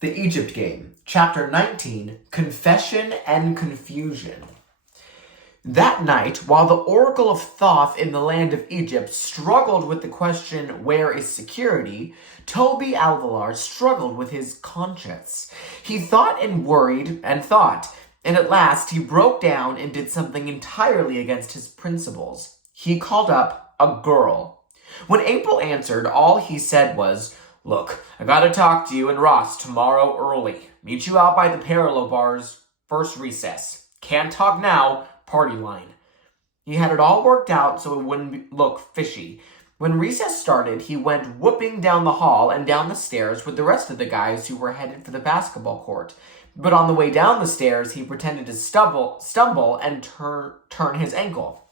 The Egypt Game, Chapter 19, Confession and Confusion. That night, while the Oracle of Thoth in the land of Egypt struggled with the question, where is security, Toby Alvalar struggled with his conscience. He thought and worried and thought, and at last he broke down and did something entirely against his principles. He called up a girl. When April answered, all he said was, "Look, I gotta talk to you and Ross tomorrow early. Meet you out by the parallel bars, first recess. Can't talk now, party line." He had it all worked out so it wouldn't look fishy. When recess started, he went whooping down the hall and down the stairs with the rest of the guys who were headed for the basketball court. But on the way down the stairs, he pretended to stumble and turn his ankle.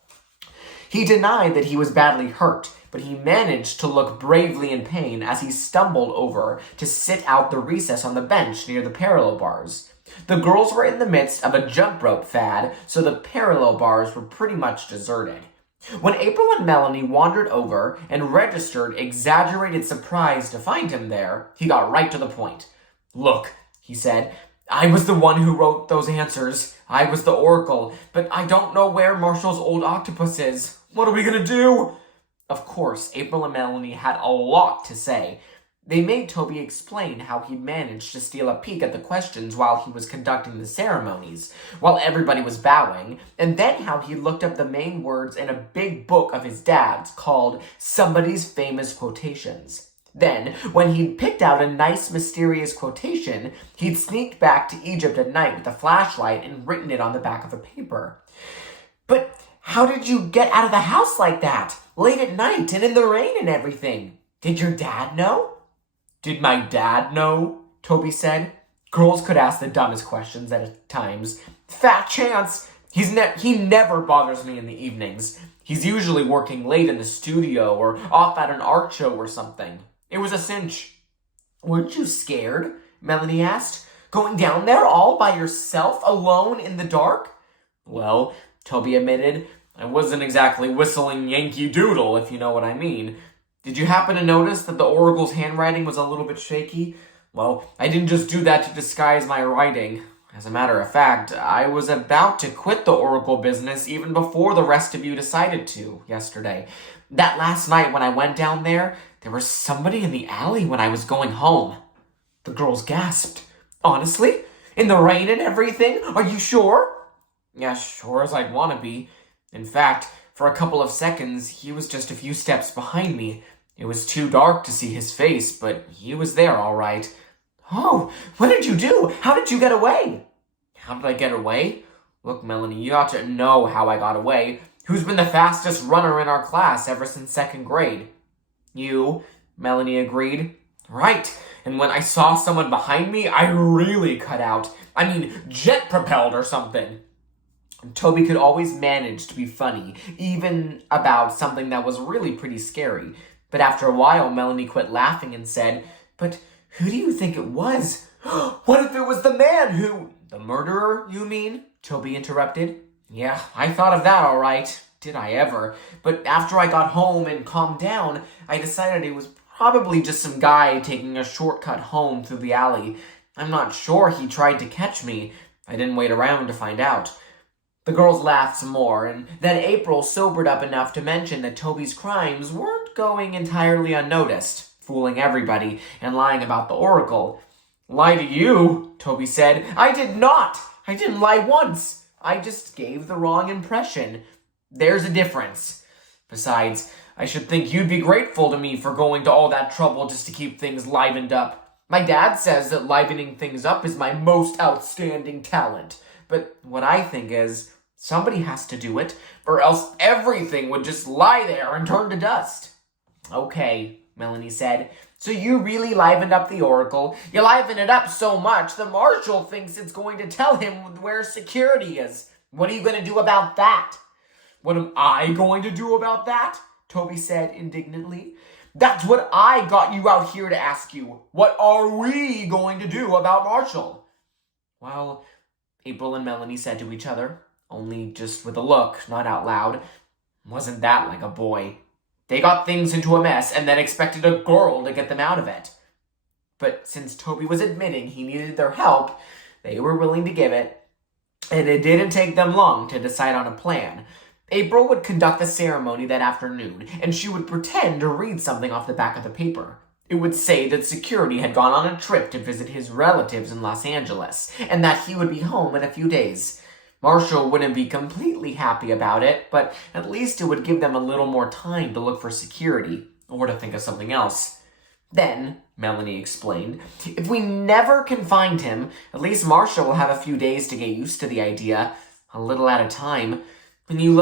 He denied that he was badly hurt, but he managed to look bravely in pain as he stumbled over to sit out the recess on the bench near the parallel bars. The girls were in the midst of a jump rope fad, so the parallel bars were pretty much deserted. When April and Melanie wandered over and registered exaggerated surprise to find him there, he got right to the point. "Look," he said, "I was the one who wrote those answers. I was the Oracle, but I don't know where Marshall's old octopus is. What are we gonna do?" Of course, April and Melanie had a lot to say. They made Toby explain how he managed to steal a peek at the questions while he was conducting the ceremonies, while everybody was bowing, and then how he looked up the main words in a big book of his dad's called Somebody's Famous Quotations. Then, when he'd picked out a nice mysterious quotation, he'd sneaked back to Egypt at night with a flashlight and written it on the back of a paper. "But how did you get out of the house like that? Late at night and in the rain and everything. Did your dad know?" "Did my dad know?" Toby said. Girls could ask the dumbest questions at times. "Fat chance. He never bothers me in the evenings. He's usually working late in the studio or off at an art show or something. It was a cinch." "Weren't you scared?" Melanie asked. "Going down there all by yourself, alone in the dark?" "Well," Toby admitted, "I wasn't exactly whistling Yankee Doodle, if you know what I mean. Did you happen to notice that the Oracle's handwriting was a little bit shaky? Well, I didn't just do that to disguise my writing. As a matter of fact, I was about to quit the Oracle business even before the rest of you decided to yesterday. That last night when I went down there was somebody in the alley when I was going home." The girls gasped. "Honestly? In the rain and everything? Are you sure?" "Yeah, sure as I'd want to be. In fact, for a couple of seconds, he was just a few steps behind me. It was too dark to see his face, but he was there all right." "Oh, what did you do? How did you get away?" "How did I get away? Look, Melanie, you ought to know how I got away. Who's been the fastest runner in our class ever since second grade?" "You," Melanie agreed. "Right, and when I saw someone behind me, I really cut out. I mean, jet-propelled or something." Toby could always manage to be funny, even about something that was really pretty scary. But after a while, Melanie quit laughing and said, "But who do you think it was?" "What if it was the man who—" "The murderer, you mean?" Toby interrupted. "Yeah, I thought of that all right. Did I ever? But after I got home and calmed down, I decided it was probably just some guy taking a shortcut home through the alley. I'm not sure he tried to catch me. I didn't wait around to find out." The girls laughed some more, and then April sobered up enough to mention that Toby's crimes weren't going entirely unnoticed, fooling everybody and lying about the Oracle. "Lie to you?" Toby said. "I did not. I didn't lie once. I just gave the wrong impression. There's a difference. Besides, I should think you'd be grateful to me for going to all that trouble just to keep things livened up. My dad says that livening things up is my most outstanding talent. But what I think is, somebody has to do it, or else everything would just lie there and turn to dust." "Okay," Melanie said. "So you really livened up the Oracle. You liven it up so much that Marshall thinks it's going to tell him where security is. What are you going to do about that?" "What am I going to do about that?" Toby said indignantly. "That's what I got you out here to ask you. What are we going to do about Marshall?" "Well," April and Melanie said to each other, only just with a look, not out loud, "wasn't that like a boy? They got things into a mess and then expected a girl to get them out of it." But since Toby was admitting he needed their help, they were willing to give it, and it didn't take them long to decide on a plan. April would conduct the ceremony that afternoon, and she would pretend to read something off the back of the paper. It would say that security had gone on a trip to visit his relatives in Los Angeles, and that he would be home in a few days. Marshall wouldn't be completely happy about it, but at least it would give them a little more time to look for security, or to think of something else. Then, Melanie explained, if we never can find him, at least Marshall will have a few days to get used to the idea, a little at a time. When you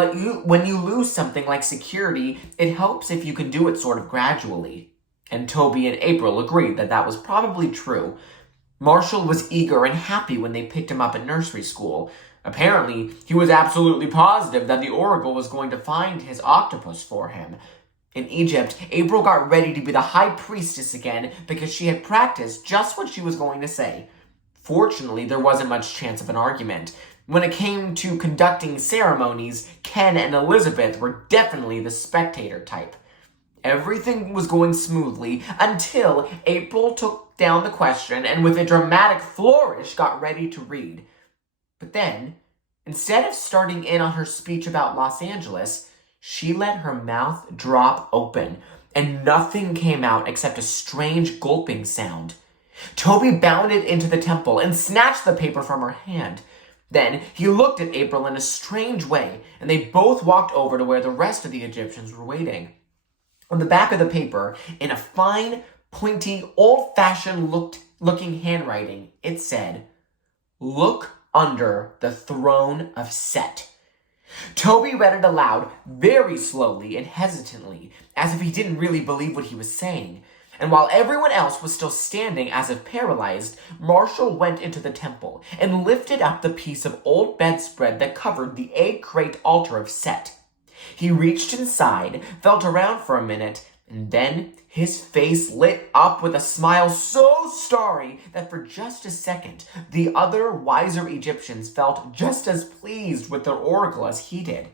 lose something like security, it helps if you can do it sort of gradually. And Toby and April agreed that that was probably true. Marshall was eager and happy when they picked him up at nursery school. Apparently, he was absolutely positive that the Oracle was going to find his octopus for him. In Egypt, April got ready to be the high priestess again because she had practiced just what she was going to say. Fortunately, there wasn't much chance of an argument. When it came to conducting ceremonies, Ken and Elizabeth were definitely the spectator type. Everything was going smoothly until April took down the question and with a dramatic flourish got ready to read. But then, instead of starting in on her speech about Los Angeles, she let her mouth drop open, and nothing came out except a strange gulping sound. Toby bounded into the temple and snatched the paper from her hand. Then he looked at April in a strange way, and they both walked over to where the rest of the Egyptians were waiting. On the back of the paper, in a fine, pointy, old-fashioned looking handwriting, it said, "Look under the throne of Set." Toby read it aloud, very slowly and hesitantly, as if he didn't really believe what he was saying. And while everyone else was still standing as if paralyzed, Marshall went into the temple and lifted up the piece of old bedspread that covered the egg crate altar of Set. He reached inside, felt around for a minute, and then his face lit up with a smile so starry that for just a second, the other wiser Egyptians felt just as pleased with their oracle as he did.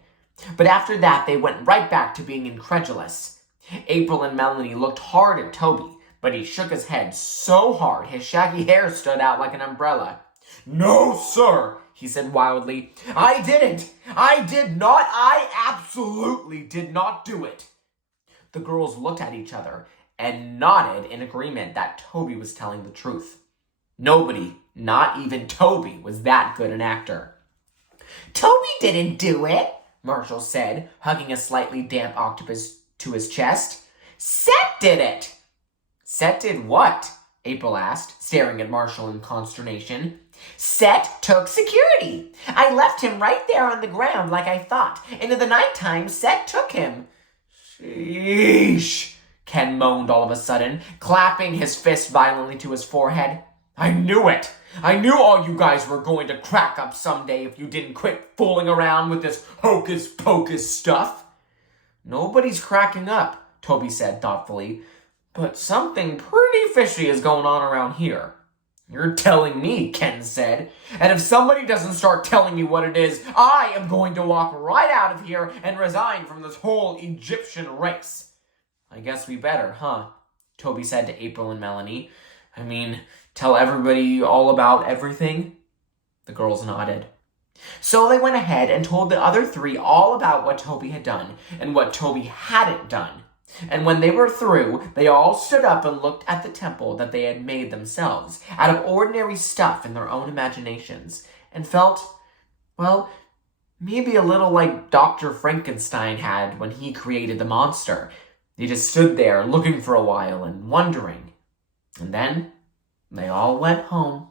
But after that, they went right back to being incredulous. April and Melanie looked hard at Toby, but he shook his head so hard his shaggy hair stood out like an umbrella. "No, sir," he said wildly. "I didn't. I did not. I absolutely did not do it." The girls looked at each other and nodded in agreement that Toby was telling the truth. Nobody, not even Toby, was that good an actor. "Toby didn't do it," Marshall said, hugging a slightly damp octopus to his chest. "Set did it." "Set did what?" April asked, staring at Marshall in consternation. "Set took security. I left him right there on the ground like I thought, and in the nighttime, Set took him." "Sheesh," Ken moaned all of a sudden, clapping his fist violently to his forehead. "I knew it. I knew all you guys were going to crack up someday if you didn't quit fooling around with this hocus-pocus stuff." "Nobody's cracking up," Toby said thoughtfully, "but something pretty fishy is going on around here." "You're telling me," Ken said, "and if somebody doesn't start telling me what it is, I am going to walk right out of here and resign from this whole Egyptian race." "I guess we better, huh?" Toby said to April and Melanie. "I mean, tell everybody all about everything?" The girls nodded. So they went ahead and told the other three all about what Toby had done and what Toby hadn't done. And when they were through, they all stood up and looked at the temple that they had made themselves, out of ordinary stuff in their own imaginations, and felt, well, maybe a little like Dr. Frankenstein had when he created the monster. They just stood there looking for a while and wondering. And then they all went home.